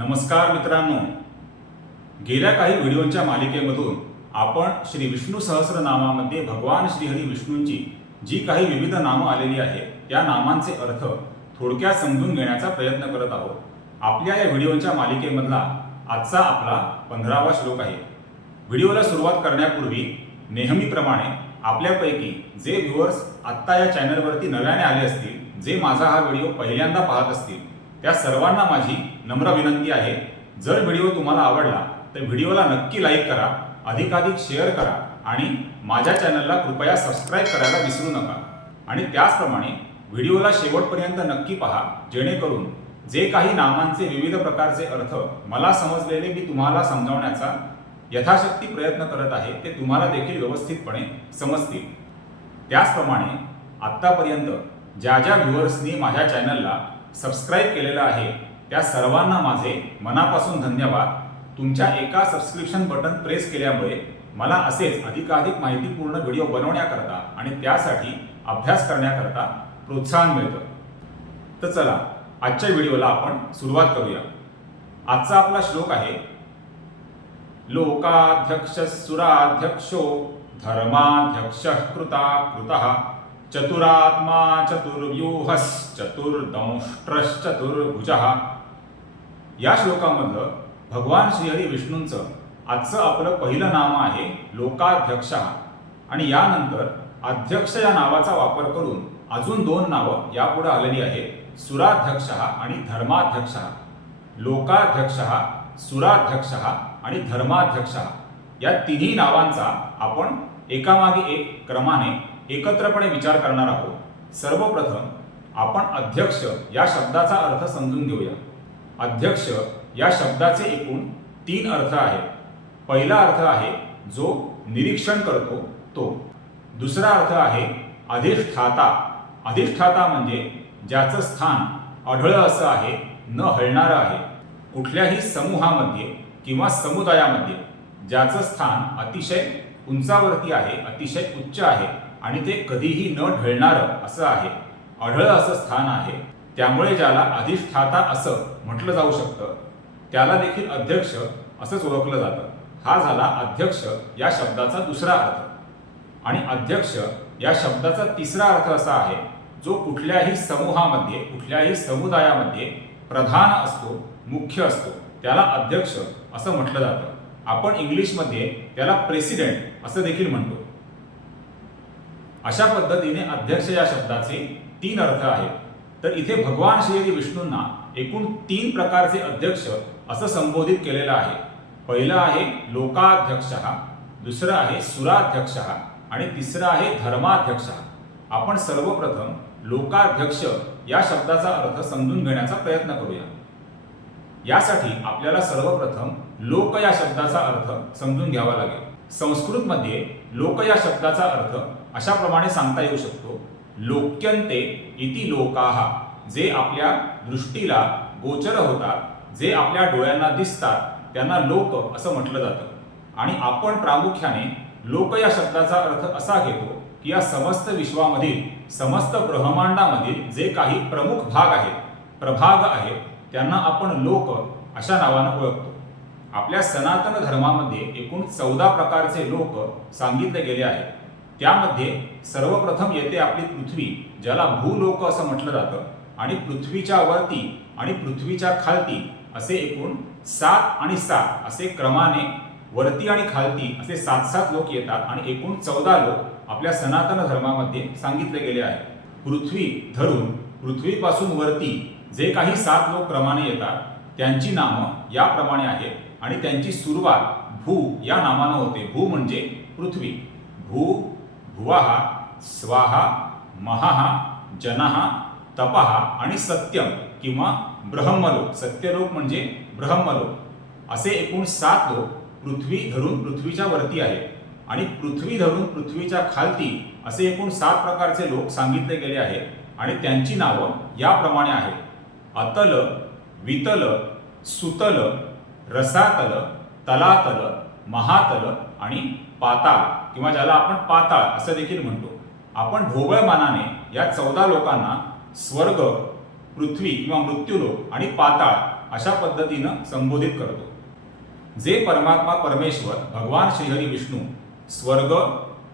नमस्कार मित्रांनो. गेल्या काही व्हिडिओच्या मालिकेमधून आपण श्री विष्णू सहस्रनामामध्ये भगवान श्रीहरी विष्णूंची जी काही विविध नामं आलेली आहेत त्या नामांचे अर्थ थोडक्यात समजून घेण्याचा प्रयत्न करत आहोत. आपल्या या व्हिडिओच्या मालिकेमधला आजचा आपला पंधरावा श्लोक आहे. व्हिडिओला सुरुवात करण्यापूर्वी नेहमीप्रमाणे आपल्यापैकी जे व्ह्युअर्स आत्ता या चॅनलवरती नव्याने आले असतील जे माझा हा व्हिडिओ पहिल्यांदा पाहत असतील त्या सर्वांना माझी नम्र विनंती आहे जर व्हिडिओ तुम्हाला आवडला तर व्हिडिओला नक्की लाईक करा अधिकाधिक शेअर करा आणि माझ्या चॅनलला कृपया सबस्क्राईब करायला विसरू नका. आणि त्याचप्रमाणे व्हिडिओला शेवटपर्यंत नक्की पहा जेणेकरून जे काही नामांचे विविध प्रकारचे अर्थ मला समजलेले मी तुम्हाला समजावण्याचा यथाशक्ती प्रयत्न करत आहे ते तुम्हाला देखील व्यवस्थितपणे समजतील. त्याचप्रमाणे आत्तापर्यंत ज्या ज्या व्ह्युअर्सनी माझ्या चॅनलला सबस्क्राईब केलेलं आहे त्या सर्वांना माझे मनापासून धन्यवाद. तुमच्या एका सबस्क्रिप्शन बटन प्रेस केल्यामुळे मला असेच अधिकाधिक माहितीपूर्ण व्हिडिओ बनवण्याकरता आणि त्यासाठी अभ्यास करण्याकरता प्रोत्साहन मिळतं. तर चला आजच्या व्हिडिओला आपण सुरुवात करूया. आजचा आपला श्लोक आहे लोकाध्यक्ष सुराध्यक्षो धर्माध्यक्ष कृता कृत चतुरात्मा चतुर्व्यूहश्चतुर्दंष्ट्रश्चतुर्भुजः। या श्लोकामधलं भगवान श्रीहरी विष्णूंचं आजचं आपलं पहिलं नाम आहे लोकाध्यक्ष. आणि यानंतर अध्यक्ष या नावाचा वापर करून अजून दोन नावं यापुढे आलेली आहेत. सुराध्यक्ष आणि धर्माध्यक्ष. लोकाध्यक्ष सुराध्यक्ष आणि धर्माध्यक्ष. या तिन्ही नावांचा आपण एकामागे एक क्रमाने एकत्रपणे विचार करणार आहोत. सर्वप्रथम आपण अध्यक्ष या शब्दाचा अर्थ समजून घेऊया. अध्यक्ष या शब्दाचे एकूण तीन अर्थ आहेत. पहिला अर्थ आहे जो निरीक्षण करतो तो. दुसरा अर्थ आहे अधिष्ठाता. अधिष्ठाता म्हणजे ज्याचं स्थान आढळं असं आहे न हलणारं आहे. कुठल्याही समूहामध्ये किंवा समुदायामध्ये ज्याचं स्थान अतिशय उंचावरती आहे अतिशय उच्च आहे आणि ते कधीही न ढळणारं असं आहे. आढळं असं स्थान आहे त्यामुळे ज्याला अधिष्ठाता असं म्हटलं जाऊ शकतं त्याला देखील अध्यक्ष असंच ओळखलं जातं. हा झाला अध्यक्ष या शब्दाचा दुसरा अर्थ. आणि अध्यक्ष या शब्दाचा तिसरा अर्थ असा आहे जो कुठल्याही समूहामध्ये कुठल्याही समुदायामध्ये प्रधान असतो मुख्य असतो त्याला अध्यक्ष असं म्हटलं जातं. आपण इंग्लिशमध्ये त्याला प्रेसिडेंट असं देखील म्हणतो. अशा पद्धतीने अध्यक्ष या शब्दाचे तीन अर्थ आहेत. तर इथे भगवान श्री विष्णूंना एकूण तीन प्रकारचे अध्यक्ष असं संबोधित केलेलं आहे. पहिलं आहे लोकाध्यक्ष दुसरं आहे सुराध्यक्ष आणि तिसरं आहे धर्माध्यक्ष. आपण सर्वप्रथम लोकाध्यक्ष या शब्दाचा अर्थ समजून घेण्याचा प्रयत्न करूया. यासाठी आपल्याला सर्वप्रथम लोक या शब्दाचा अर्थ समजून घ्यावा लागेल. संस्कृतमध्ये लोक या शब्दाचा अर्थ अशाप्रमाणे सांगता येऊ शकतो. लोक्यंते इति लोकाहा जे आपल्या दृष्टीला गोचर होतात जे आपल्या डोळ्यांना दिसतात त्यांना लोक असं म्हटलं जातं. आणि आपण प्रामुख्याने लोक या शब्दाचा अर्थ असा घेतो की या समस्त विश्वामधील समस्त ब्रह्मांडामधील जे काही प्रमुख भाग आहेत प्रभाग आहेत त्यांना आपण लोक अशा नावानं ओळखतो. आपल्या सनातन धर्मामध्ये एकूण चौदा प्रकारचे लोक सांगितले गेले आहेत. त्यामध्ये सर्वप्रथम येते आपली पृथ्वी ज्याला भूलोक असं म्हटलं जातं. आणि पृथ्वीच्या वरती आणि पृथ्वीच्या खालती असे एकूण सात आणि सात असे क्रमाने वरती आणि खालती असे सात सात लोक येतात आणि एकूण चौदा लोक आपल्या सनातन धर्मामध्ये सांगितले गेले आहेत पृथ्वी धरून पृथ्वीपासून वरती जे काही सात लोक क्रमाने येतात त्यांची नामं याप्रमाणे आहेत. आणि त्यांची सुरुवात भू या नामानं होते. भू म्हणजे पृथ्वी. भू भुवाहा स्वाहा महाहा जनः तपहा आणि सत्यम किंवा ब्रह्मलोक. सत्यलोक म्हणजे ब्रह्मलोक. असे एकूण सात लोक पृथ्वी धरून पृथ्वीच्या वरती आहेत. आणि पृथ्वी धरून पृथ्वीच्या खालती असे एकूण सात प्रकारचे लोक सांगितले गेले आहेत आणि त्यांची नावं याप्रमाणे आहेत. अतल वितल सुतल रसातल तलातल महातल आणि पाताळ किंवा ज्याला आपण पाताळ असं देखील म्हणतो. आपण ढोबळ मानाने या चौदा लोकांना स्वर्ग पृथ्वी किंवा मृत्यूलोक आणि पाताळ अशा पद्धतीनं संबोधित करतो. जे परमात्मा परमेश्वर भगवान श्रीहरी विष्णू स्वर्ग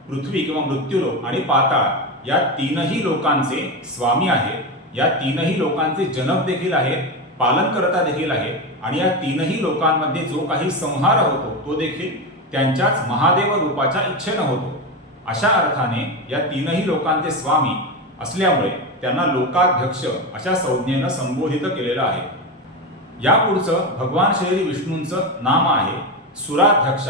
पृथ्वी किंवा मृत्यूलोक आणि पाताळ या तीनही लोकांचे स्वामी आहेत. या तीनही लोकांचे जनक देखील आहेत पालनकर्ता देखील आहेत आणि या तीनही लोकांमध्ये जो काही संहार होतो तो देखील त्यांच्याच महादेव रूपाच्या इच्छेनं होतो. अशा अर्थाने या तीनही लोकांचे स्वामी असल्यामुळे त्यांना लोकाध्यक्ष अशा संज्ञेनं संबोधित केलेलं आहे. यापुढचं भगवान श्री विष्णूंचं नाम आहे सुराध्यक्ष.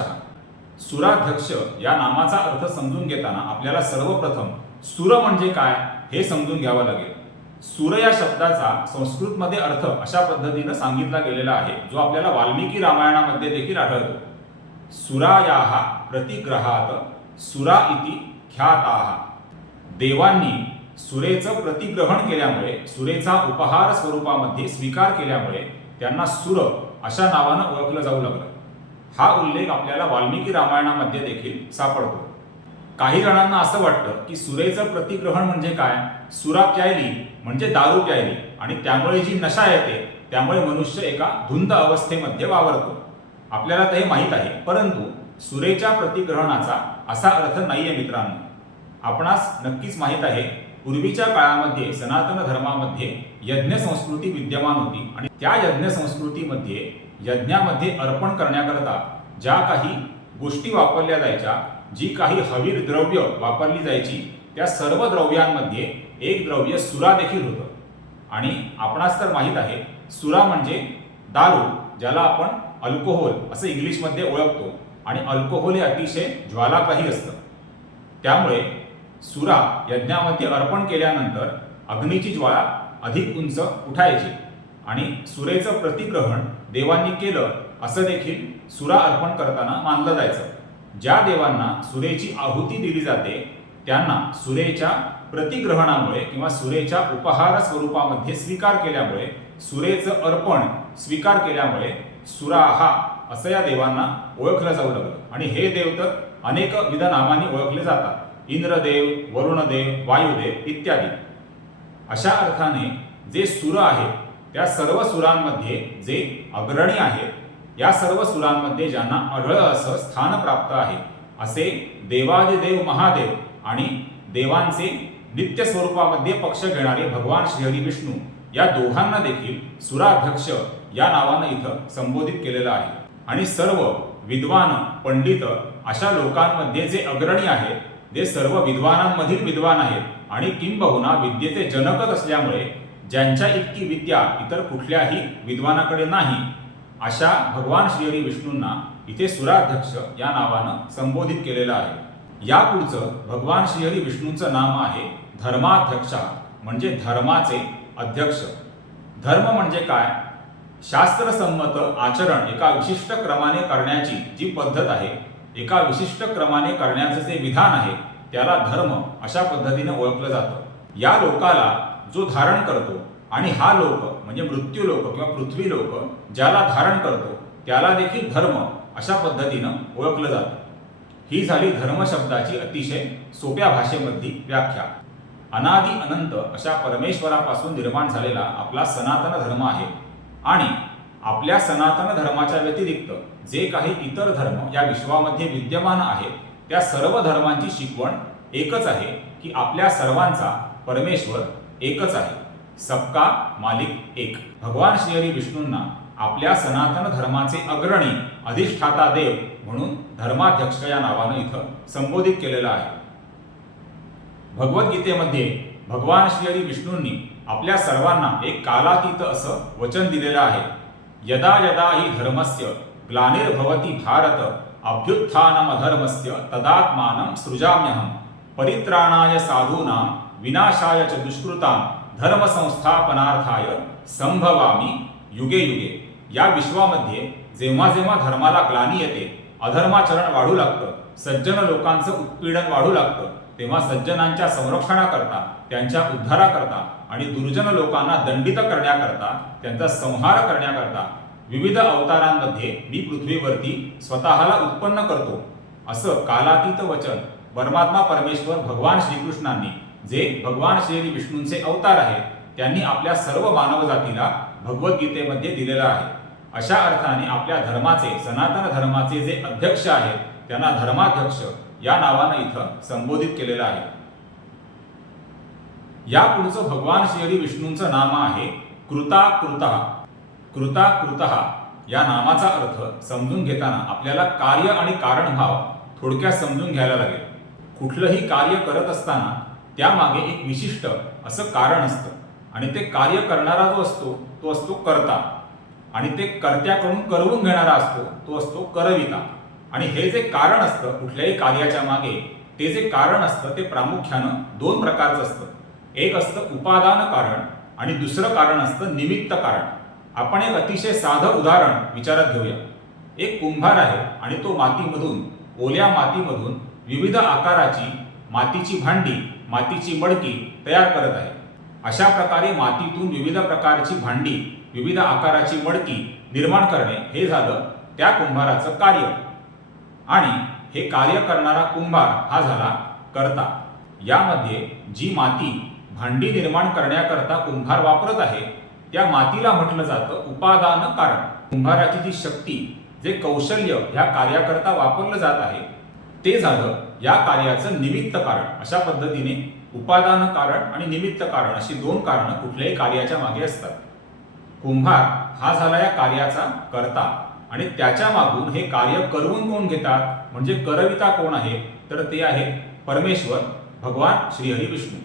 सुराध्यक्ष या नामाचा अर्थ समजून घेताना आपल्याला सर्वप्रथम सुर म्हणजे काय हे समजून घ्यावं लागेल. सुर या शब्दाचा संस्कृतमध्ये अर्थ अशा पद्धतीनं सांगितला गेलेला आहे जो आपल्याला वाल्मिकी रामायणामध्ये देखील आढळतो. सुरायाः प्रतिग्रहात सुरा इति ख्याताः. देवांनी सुरेचं प्रतिग्रहण केल्यामुळे सुरेचा उपहार स्वरूपामध्ये स्वीकार केल्यामुळे त्यांना सुर अशा नावानं ओळखलं जाऊ लागलं. हा उल्लेख आपल्याला वाल्मिकी रामायणामध्ये देखील सापडतो. काही जणांना असं वाटतं की सुरेचं प्रतिग्रहण म्हणजे काय? सुरा प्यायली म्हणजे दारू प्यायली आणि त्यामुळे जी नशा येते त्यामुळे मनुष्य एका धुंद अवस्थेमध्ये वावरतो. आपल्याला ते माहीत आहे. परंतु सुरेच्या प्रतिग्रहणाचा असा अर्थ नाहीये मित्रांनो. आपणास नक्कीच माहीत आहे पूर्वीच्या काळामध्ये सनातन धर्मामध्ये यज्ञ संस्कृती विद्यमान होती आणि त्या यज्ञ संस्कृतीमध्ये यज्ञामध्ये अर्पण करण्याकरता ज्या काही गोष्टी वापरल्या जायच्या जी काही हवीर द्रव्य वापरली जायची त्या सर्व द्रव्यांमध्ये एक द्रव्य सुरा देखील होतं. आणि आपणास तर माहीत आहे सुरा म्हणजे दारू ज्याला आपण अल्कोहोल असं इंग्लिशमध्ये ओळखतो. आणि अल्कोहोल हे अतिशय ज्वालाग्राही असतं. त्यामुळे सुरा यज्ञामध्ये अर्पण केल्यानंतर अग्नीची ज्वाळा अधिक उंच उठायची. आणि सुरेचं प्रतिग्रहण देवांनी केलं असं देखील सुरा अर्पण करताना मानलं जायचं. ज्या देवांना सुरेची आहुती दिली जाते त्यांना सुरेच्या प्रतिग्रहणामुळे किंवा सुरेच्या उपहार स्वरूपामध्ये स्वीकार केल्यामुळे सुरेचं अर्पण स्वीकार केल्यामुळे सुराहा असं या देवांना ओळखलं जाऊ लागलं. आणि हे देव तर अनेक विध नावांनी ओळखले जातात. इंद्रदेव वरुणदेव वायुदेव इत्यादी. अशा अर्थाने जे सुर आहेत त्या सर्व सुरांमध्ये जे अग्रणी आहेत या सर्व सुरांमध्ये ज्यांना अढळ असं स्थान प्राप्त आहे असे देवादिदेव महादेव आणि देवांचे नित्य स्वरूपामध्ये पक्ष घेणारे भगवान श्रीहरी विष्णू या दोघांना देखील सुराध्यक्ष या नावानं इथं संबोधित केलेलं आहे. आणि सर्व विद्वान पंडित अशा लोकांमध्ये जे अग्रणी आहेत जे सर्व विद्वानांमधील विद्वान आहेत आणि किंबहुना विद्येचे जनकच असल्यामुळे ज्यांच्या इतकी विद्या इतर कुठल्याही विद्वानाकडे नाही अशा भगवान श्रीहरी विष्णूंना इथे सुराध्यक्ष या नावानं संबोधित केलेलं आहे. यापुढचं भगवान श्रीहरी विष्णूंचं नाम आहे धर्माध्यक्ष म्हणजे धर्माचे अध्यक्ष. धर्म म्हणजे काय? शास्त्रसंमत आचरण एका विशिष्ट क्रमाने करण्याची जी पद्धत आहे एका विशिष्ट क्रमाने करण्याचं जे विधान आहे त्याला धर्म अशा पद्धतीने ओळखलं जातं. या लोकाला जो धारण करतो आणि हा लोक म्हणजे मृत्यू लोक किंवा पृथ्वी लोक ज्याला धारण करतो त्याला देखील धर्म अशा पद्धतीनं ओळखलं जातं. ही झाली धर्म शब्दाची अतिशय सोप्या भाषेमधली व्याख्या. अनादि अनंत अशा परमेश्वरापासून निर्माण झालेला आपला सनातन धर्म आहे. आणि आपल्या सनातन धर्माच्या व्यतिरिक्त जे काही इतर धर्म या विश्वामध्ये विद्यमान आहेत त्या सर्व धर्मांची शिकवण एकच आहे की आपल्या सर्वांचा परमेश्वर एकच आहे. सबका मालिक एक. भगवान श्रीहरी विष्णूंना आपल्या सनातन धर्माचे अग्रणी अधिष्ठाता देव म्हणून धर्माध्यक्ष या नावानं इथं संबोधित केलेलं आहे. भगवद्गीतेमध्ये भगवान श्रीहरी विष्णूंनी आपल्या सर्वांना एक कालातीत असं वचन दिलेलं आहे. यदा यदा हि धर्मस्य ग्लानिर्भवती भारत अभ्युत्थानमधर्मस्य तदात्मानं सृजाम्यहं परित्राणाय साधूनां विनाशाय च दुष्कृतां धर्मसंस्थापनार्थाय संभवामी युगे युगे। या विश्वामध्ये जेव्हा जेव्हा धर्माला ग्लानी येते अधर्माचरण वाढू लागतं सज्जन लोकांचं उत्पीडन वाढू लागतं तेव्हा सज्जनांच्या संरक्षणाकरता त्यांच्या उद्धाराकरता आणि दुर्जन लोकांना दंडित करण्याकरता त्यांचा संहार करण्याकरता विविध अवतारांमध्ये मी पृथ्वीवरती स्वतःला उत्पन्न करतो. असं कालातीत वचन परमात्मा परमेश्वर भगवान श्रीकृष्णांनी जे भगवान श्री विष्णूंचे अवतार आहेत त्यांनी आपल्या सर्व मानव जातीला भगवद्गीतेमध्ये दिलेला आहे. अशा अर्थाने आपल्या धर्माचे सनातन धर्माचे जे अध्यक्ष आहेत त्यांना धर्माध्यक्ष या नावानं इथं संबोधित केलेलं आहे. या पुढचं भगवान श्रीहरी विष्णूंचं नाम आहे कृता कृता. कृता कृतः या नामाचा अर्थ समजून घेताना आपल्याला कार्य आणि कारणभाव थोडक्यात समजून घ्यायला लागेल. कुठलंही कार्य करत असताना त्यामागे एक विशिष्ट असं कारण असतं आणि ते कार्य करणारा जो असतो तो असतो कर्ता. आणि ते कर्त्याकडून करवून घेणारा असतो तो असतो करविता. आणि हे जे कारण असतं कुठल्याही कार्याच्या मागे ते जे कारण असतं ते प्रामुख्यानं दोन प्रकारचं असतं. एक असतं उपादान कारण आणि दुसरं कारण असतं निमित्त कारण. आपण एक अतिशय साधं उदाहरण विचारात घेऊया. एक कुंभार आहे आणि तो मातीमधून ओल्या मातीमधून विविध आकाराची मातीची भांडी मातीची मडकी तयार करत आहे. अशा प्रकारे मातीतून विविध प्रकारची भांडी विविध आकाराची मडकी निर्माण करणे हे झालं त्या कुंभाराचं कार्य. आणि हे कार्य करणारा कुंभार हा झाला कर्ता. यामध्ये जी माती भांडी निर्माण करण्याकरता कुंभार वापरत आहे त्या मातीला म्हटलं जातं उपादान कारण. कुंभाराची जी शक्ती जे कौशल्य ह्या कार्याकरता वापरलं जात आहे ते झालं या कार्याचं निमित्त कारण. अशा पद्धतीने उपादान कारण आणि निमित्त कारण अशी दोन कारणं कुठल्याही कार्याच्या मागे असतात. कुंभार हा झाला या कार्याचा करता. आणि त्याच्या मागून हे कार्य करवून कोण घेतात? म्हणजे करविता कोण आहे? तर ते आहे परमेश्वर भगवान श्रीहरी विष्णू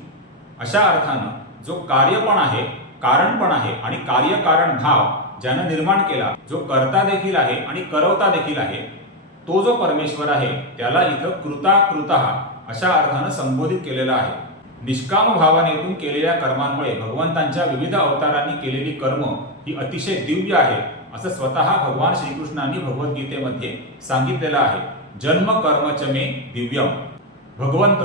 अशा अर्थानं जो कार्य पण आहे कारण पण आहे आणि कार्यकारण भाव ज्यानं निर्माण केला जो करता देखील आहे आणि करवता देखील आहे तो जो परमेश्वर आहे त्याला इथं कृता कृता अशा अर्थानं संबोधित केलेला आहे. निष्काम भावानेतून केलेल्या कर्मांमुळे भगवंतांच्या विविध अवतारांनी केलेली कर्म ही अतिशय दिव्य आहे. असं स्वतः भगवान श्रीकृष्णांनी भगवद्गीतेमध्ये सांगितलेलं आहे. जन्म कर्मचमे दिव्यम. भगवंत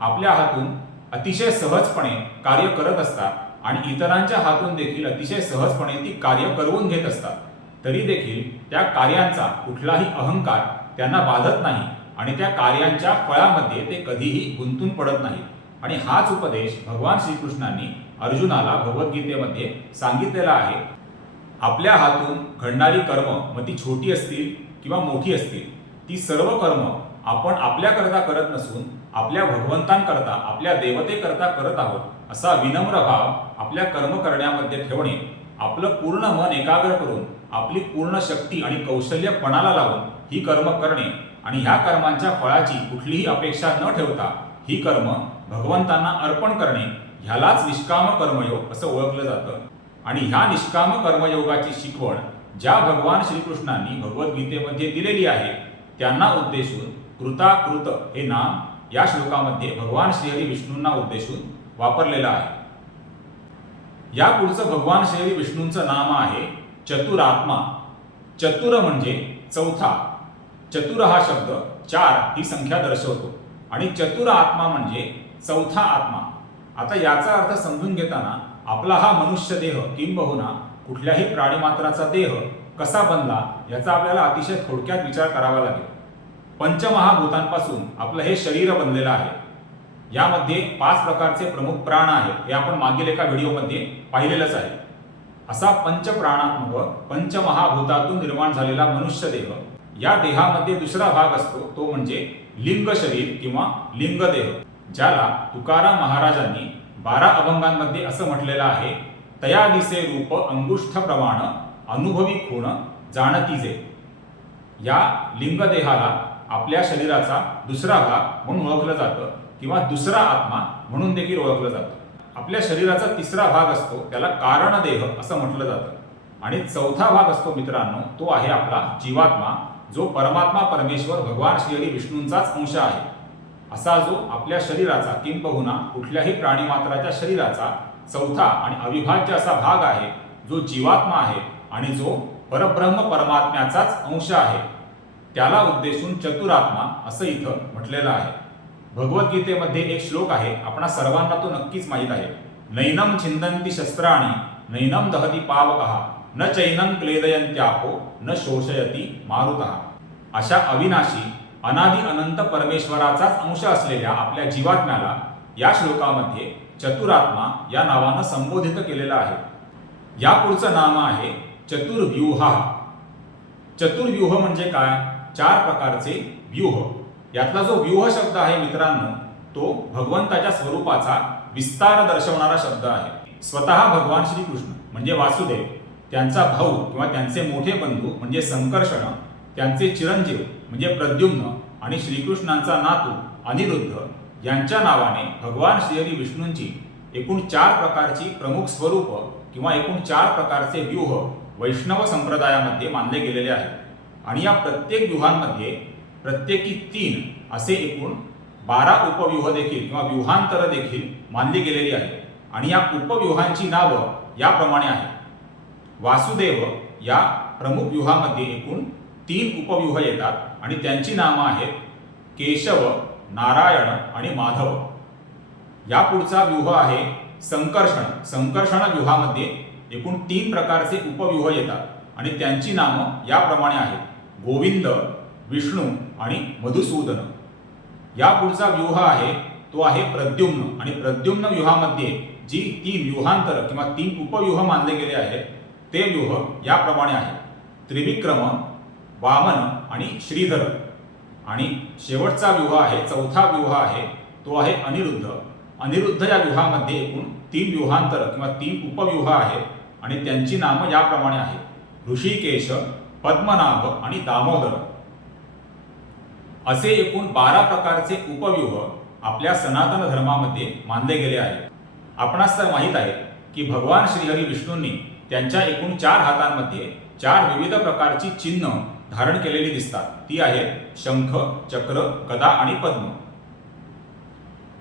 आपल्या हातून अतिशय सहजपणे कार्य करत असतात आणि इतरांच्या हातून देखील अतिशय सहजपणे ती कार्य करवून घेत असतात. तरी देखील त्या कार्यांचा कुठलाही अहंकार त्यांना बाधत नाही आणि त्या कार्यांच्या फळामध्ये ते कधीही गुंतून पडत नाही. आणि हाच उपदेश भगवान श्रीकृष्णांनी अर्जुनाला भगवद्गीतेमध्ये सांगितलेला आहे. आपल्या हातून घडणारी कर्म मग ती छोटी असतील किंवा मोठी असतील ती सर्व कर्म आपण आपल्याकरता करत नसून आपल्या भगवंतांकरता आपल्या देवतेकरता करत आहोत असा विनम्र भाव आपल्या कर्म करण्यामध्ये ठेवणे आपलं पूर्ण मन एकाग्र करून आपली पूर्ण शक्ती आणि कौशल्य पणाला लावून ही कर्म करणे आणि ह्या कर्मांच्या फळाची कुठलीही अपेक्षा न ठेवता ही कर्म भगवंतांना अर्पण करणे ह्यालाच निष्काम कर्मयोग असं ओळखलं जातं. आणि ह्या निष्काम कर्मयोगाची शिकवण ज्या भगवान श्रीकृष्णांनी भगवद्गीतेमध्ये दिलेली आहे त्यांना उद्देशून कृताकृत हे नाम या श्लोकामध्ये भगवान श्रीहरी विष्णूंना उद्देशून वापरलेलं आहे. या पुढचं भगवान श्रीहरी विष्णूंचं नाम आहे चतुरात्मा. चतुर म्हणजे चौथा. चतुर हा शब्द चार ही संख्या दर्शवतो. आणि चतुर आत्मा म्हणजे चौथा आत्मा. आता याचा अर्थ समजून घेताना आपला हा मनुष्य देह किंबहुना कुठल्याही प्राणीमात्राचा देह कसा बनला याचा आपल्याला अतिशय थोडक्यात विचार करावा लागेल. पंचमहाभूतांपासून आपलं हे शरीर बनलेलं आहे. यामध्ये पाच प्रकारचे प्रमुख प्राण आहेत हे आपण मागील एका व्हिडिओमध्ये पाहिलेलंच आहे. असा पंचप्राणात्मक पंचमहाभूतातून निर्माण झालेला मनुष्य देह या देहामध्ये दुसरा भाग असतो तो म्हणजे लिंग शरीर किंवा लिंगदेह ज्याला तुकाराम महाराजांनी बारा अभंगांमध्ये असं म्हटलेलं आहे तया दिसे रूप अंगुष्ठ प्रमाण अनुभवी खूण जाणतीजे. या लिंगदेहाला आपल्या शरीराचा दुसरा भाग म्हणून ओळखलं जातं किंवा दुसरा आत्मा म्हणून देखील ओळखलं जातं. आपल्या शरीराचा तिसरा भाग असतो त्याला कारणदेह असं म्हटलं जातं. आणि चौथा भाग असतो मित्रांनो तो आहे आपला जीवात्मा जो परमात्मा परमेश्वर भगवान श्रीहरी विष्णूंचाच अंश आहे. असा जो आपल्या शरीराचा किंबहुना कुठल्याही प्राणीमात्राच्या शरीराचा चौथा आणि अविभाज्य असा भाग आहे जो जीवात्मा आहे आणि जो परब्रह्म परमात्म्याचाच अंश आहे. त्याला उद्देशून चतुरात्मा असं इथं म्हटलेलं आहे. भगवद्गीतेमध्ये एक श्लोक आहे आपणा सर्वांना तो नक्कीच माहीत आहे. नैनम छिंदंती शस्त्राणी नैनम दहती पावकहा न चैनं क्लेदयंत्यापो न शोषयती मारुतः. अशा अविनाशी अनादि अनंत परमेश्वराचाच अंश असलेल्या आपल्या जीवात्म्याला या श्लोकामध्ये चतुरात्मा या नावानं संबोधित केलेलं आहे. या पुढचं नाम आहे चतुर्व्यूहा. चतुर्व्यूह म्हणजे काय? चार प्रकारचे व्यूह. यातला जो व्यूह शब्द आहे मित्रांनो तो भगवंताच्या स्वरूपाचा विस्तार दर्शवणारा शब्द आहे. स्वतः भगवान श्रीकृष्ण म्हणजे वासुदेव त्यांचा भाऊ किंवा त्यांचे मोठे बंधू म्हणजे संकर्षण त्यांचे चिरंजीव म्हणजे प्रद्युम्न आणि श्रीकृष्णांचा नातू अनिरुद्ध यांच्या नावाने भगवान श्रीहरी विष्णूंची एकूण चार प्रकारची प्रमुख स्वरूप किंवा एकूण चार प्रकारचे व्यूह वैष्णव संप्रदायामध्ये मानले गेलेले आहेत. आणि या प्रत्येक व्यूहांमध्ये प्रत्येकी तीन असे एकूण बारा उपव्यूह देखील किंवा व्यूहांतर देखील मानली गेलेली आहेत. आणि या उपव्यूहांची नावं याप्रमाणे आहेत. वासुदेव या प्रमुख व्यूहामध्ये एकूण तीन उपव्यूह येतात. आणि त्यांची नावं आहेत केशव नारायण आणि माधव. या पुढचा व्यूह आहे संकर्षण. संकर्षण व्यूहामध्ये एकूण तीन प्रकारचे उपव्यूह येतात आणि त्यांची नावं याप्रमाणे आहेत. गोविंद विष्णू आणि मधुसूदन. या पुढचा व्यूह आहे तो आहे प्रद्युम्न. आणि प्रद्युम्न व्यूहामध्ये जी तीन व्यूहांतर किंवा तीन उपव्यूह मानले गेले आहेत ते व्यूह याप्रमाणे आहे त्रिविक्रम वामन आणि श्रीधर. आणि शेवटचा व्यूह आहे चौथा व्यूह आहे तो आहे अनिरुद्ध. अनिरुद्ध या व्यूहामध्ये एकूण तीन व्यूहांतर किंवा तीन उपव्यूह आहेत आणि त्यांची नामं याप्रमाणे आहेत. ऋषिकेश पद्मनाभ आणि दामोदर. असे एकूण बारा प्रकारचे उपव्यूह आपल्या सनातन धर्मामध्ये मानले गेले आहेत. आपणास तर माहीत आहे की भगवान श्रीहरी विष्णूंनी त्यांच्या एकूण चार हातांमध्ये चार विविध प्रकारची चिन्ह धारण केलेली दिसतात. ती आहेत शंख चक्र गदा आणि पद्म.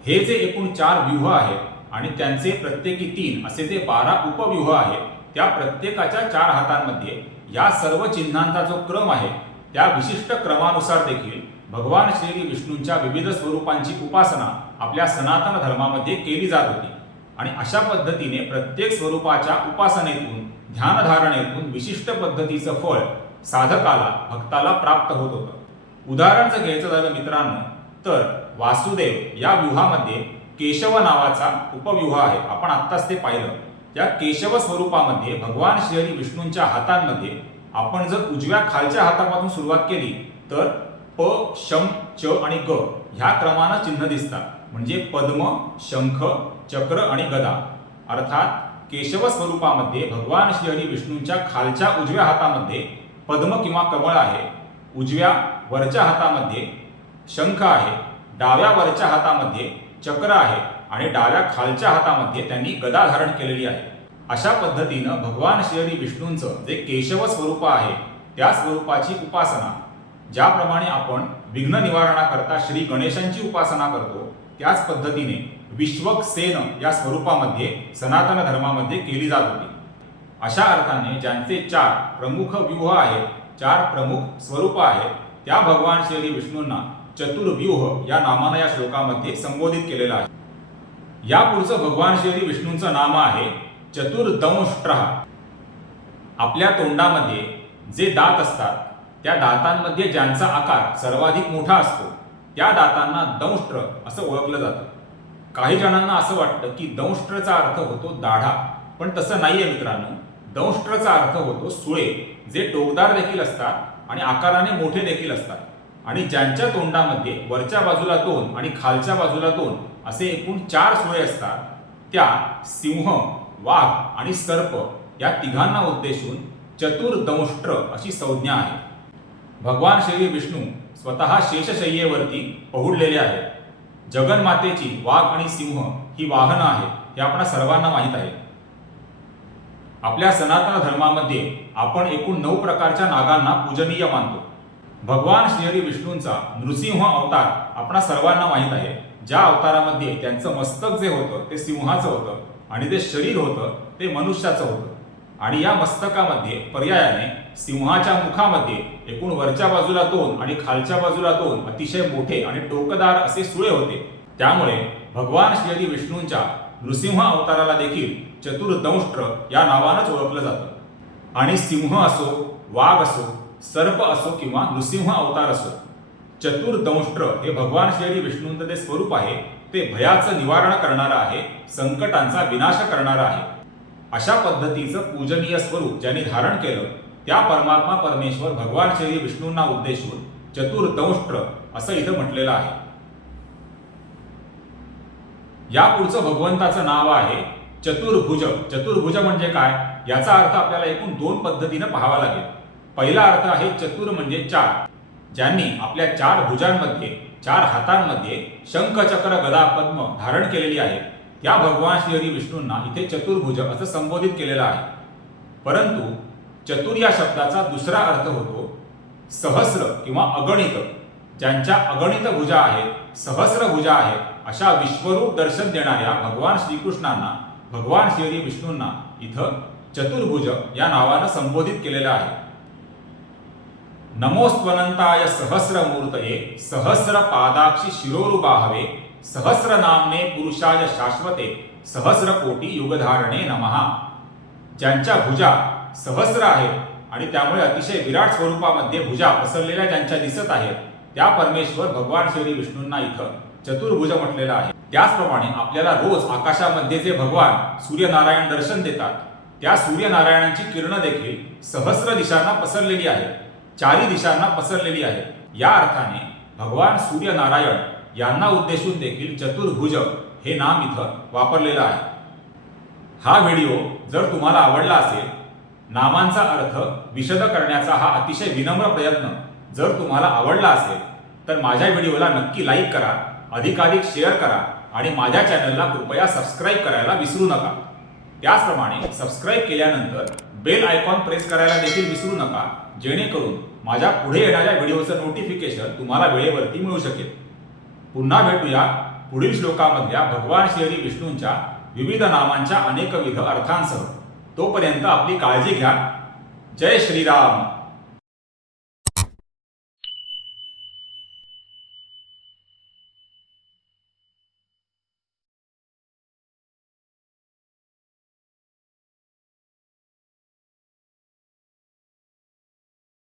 हे जे एकूण चार व्यूह आहेत आणि त्यांचे प्रत्येकी तीन असे जे बारा उपव्यूह आहेत त्या प्रत्येकाच्या चार हातांमध्ये या सर्व चिन्हांचा जो क्रम आहे त्या विशिष्ट क्रमानुसार देखील भगवान श्री विष्णूंच्या विविध स्वरूपांची उपासना आपल्या सनातन धर्मामध्ये केली जात होती. आणि अशा पद्धतीने प्रत्येक स्वरूपाच्या उपासनेतून ध्यानधारणेतून विशिष्ट पद्धतीचं फळ साधकाला भक्ताला प्राप्त होत होतं. उदाहरण जर घ्यायचं झालं मित्रांनो तर वासुदेव या व्यूहामध्ये केशव नावाचा उपव्यूह आहे. आपण आत्ताच ते पाहिलं. या केशव स्वरूपामध्ये भगवान श्रीहरी विष्णूंच्या हातांमध्ये आपण जर उजव्या खालच्या हातापासून सुरुवात केली तर प शम च आणि ग ह्या क्रमानं चिन्ह दिसतात. म्हणजे पद्म शंख चक्र आणि गदा. अर्थात केशव स्वरूपामध्ये भगवान श्रीहरी विष्णूंच्या खालच्या उजव्या हातामध्ये पद्म किंवा कमळ आहे. उजव्या वरच्या हातामध्ये शंख आहे. डाव्या वरच्या हातामध्ये चक्र आहे आणि डाव्या खालच्या हातामध्ये त्यांनी गदा धारण केलेली आहे. अशा पद्धतीनं भगवान श्रीहरी विष्णूंचं जे केशव स्वरूप आहे त्या स्वरूपाची उपासना ज्याप्रमाणे आपण विघ्न निवारणाकरता श्री गणेशांची उपासना करतो त्याच पद्धतीने विश्वक सेन या स्वरूपामध्ये सनातन धर्मामध्ये केली जात होती. अशा अर्थाने ज्यांचे चार प्रमुख व्यूह आहेत चार प्रमुख स्वरूप आहेत त्या भगवान श्री विष्णूंना चतुर्व्यूह या नामानं या श्लोकामध्ये संबोधित केलेलं आहे. या पुढचं भगवान श्री विष्णूंचं नाम आहे चतुर्दंष्ट्र. आपल्या तोंडामध्ये जे दात असतात त्या दातांमध्ये ज्यांचा आकार सर्वाधिक मोठा असतो त्या दातांना दंष्ट्र असं ओळखलं जातं. काही जणांना असं वाटतं की दंष्ट्रचा अर्थ होतो दाढा पण तसं नाहीये मित्रांनो. दंष्ट्रचा अर्थ होतो सुळे जे टोकदार देखील असतात आणि आकाराने मोठे देखील असतात. आणि ज्यांच्या तोंडामध्ये वरच्या बाजूला दोन आणि खालच्या बाजूला दोन असे एकूण चार सुळे असतात त्या सिंह वाघ आणि सर्प या तिघांना उद्देशून चतुर्दंष्ट्र अशी संज्ञा आहे. भगवान श्री विष्णू स्वतः शेषशय्येवरती पहुडलेले आहेत. जगन्मातेची वाघ आणि सिंह ही वाहनं आहेत हे आपणा सर्वांना माहीत आहे. आपल्या सनातन धर्मामध्ये आपण एकूण नऊ प्रकारच्या नागांना पूजनीय मानतो. भगवान श्रीहरी विष्णूंचा नृसिंह अवतार आपणा सर्वांना माहीत आहे. ज्या अवतारामध्ये त्यांचं मस्तक जे होतं ते सिंहाचं होतं आणि ते शरीर होतं ते मनुष्याचं होतं. आणि या मस्तकामध्ये पर्यायाने सिंहाच्या मुखामध्ये एकूण वरच्या बाजूला दोन आणि खालच्या बाजूला दोन अतिशय मोठे आणि टोकदार असे सुळे होते. त्यामुळे भगवान श्रीहरी विष्णूंच्या नृसिंह अवताराला देखील चतुर्दंष्ट्र या नावानंच ओळखलं जातं. आणि सिंह असो वाघ असो सर्प असो किंवा नृसिंह अवतार असो चतुर्दंष्ट्र हे भगवान श्री विष्णूंचं जे स्वरूप आहे ते भयाचं निवारण करणारं आहे संकटांचा विनाश करणारं आहे. अशा पद्धतीचं पूजनीय स्वरूप ज्यांनी धारण केलं त्या परमात्मा परमेश्वर भगवान श्री विष्णूंना उद्देशून चतुर्दंष्ट्र असं इथं म्हटलेलं आहे. या पुढचं भगवंताचं नाव आहे चतुर्भुज. चतुर्भुज म्हणजे काय? याचा अर्थ आपल्याला एकूण दोन पद्धतीनं पाहावा लागेल. पहिला अर्थ आहे चतुर म्हणजे चार. ज्यांनी आपल्या चार भुजांमध्ये चार हातांमध्ये शंख चक्र गदा पद्म धारण केलेली आहे. त्या भगवान श्रीहरी विष्णूंना इथे चतुर्भुज असं संबोधित केलेलं आहे. परंतु चतुर या शब्दाचा दुसरा अर्थ होतो सहस्र किंवा अगणित. ज्यांच्या अगणित भुजा आहेत सहस्र भुजा आहेत अशा विश्वरूप दर्शन देणाऱ्या भगवान श्रीकृष्णांना भगवान श्री विष्णूंना इथं चतुर्भुज या नावानं संबोधित केलेलं आहे. नमोस्त्वनंताय सहस्रमूर्तये सहस्र पादाक्षी शिरोरुबाहवे सहस्र नामने पुरुषाय शाश्वते सहस्र कोटी युगधारणे नमहा ज्यांच्या भुजा सहस्र आहेत आणि त्यामुळे अतिशय विराट स्वरूपामध्ये भुजा पसरलेल्या ज्यांच्या दिसत आहेत त्या परमेश्वर भगवान श्री विष्णूंना इथं चतुर्भुज म्हटलेलं आहे. त्याचप्रमाणे आपल्याला रोज आकाशामध्ये जे भगवान सूर्यनारायण दर्शन देतात त्या सूर्यनारायणांची किरणं देखील सहस्र दिशांना पसरलेली आहे चारी दिशांना पसरलेली आहे या अर्थाने भगवान सूर्यनारायण यांना उद्देशून देखील चतुर्भुज हे नाम इथं वापरलेलं आहे. हा व्हिडिओ जर तुम्हाला आवडला असेल नामांचा अर्थ विशद करण्याचा हा अतिशय विनम्र प्रयत्न जर तुम्हाला आवडला असेल तर माझ्या व्हिडिओला नक्की लाईक करा अधिकाधिक शेअर करा आणि माझ्या चॅनलला कृपया सबस्क्राईब करायला विसरू नका. त्याचप्रमाणे सबस्क्राईब केल्यानंतर बेल आयकॉन प्रेस करायला देखील विसरू नका जेणेकरून माझ्या पुढे येणाऱ्या व्हिडिओचं नोटिफिकेशन तुम्हाला वेळेवरती मिळू शकेल. पुन्हा भेटूया पुढील श्लोकामधल्या भगवान श्री विष्णूंच्या विविध नामांच्या अनेकविध अर्थांसह. तोपर्यंत आपली काळजी घ्या. जय श्रीराम.